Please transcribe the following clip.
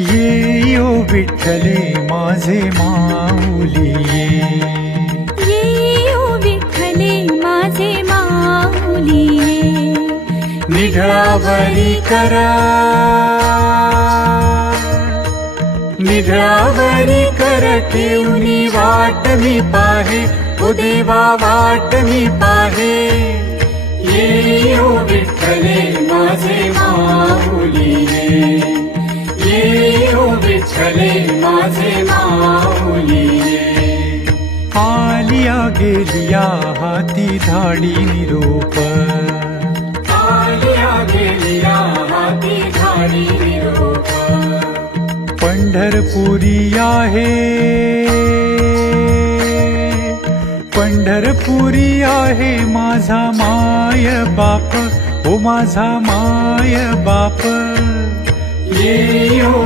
ये ओ विठ्ठले माझे माऊली ये ओ विठ्ठले माझे माऊली निढळावरी करा निढळावरी कर ठेवणी वाट मी पाहे ओ देवा वाट मी पाहे ये ओ विठ्ठले माझे माऊली ये ओ विठ्ठले माझे माऊली आलिया गेलिया हाती धाडी निरोप आलिया गेलिया हाती धाडी निरोप पंढरपुरी आहे पंढरपुरी आहे माझा माय बाप ओ माझा माय बाप ये ओ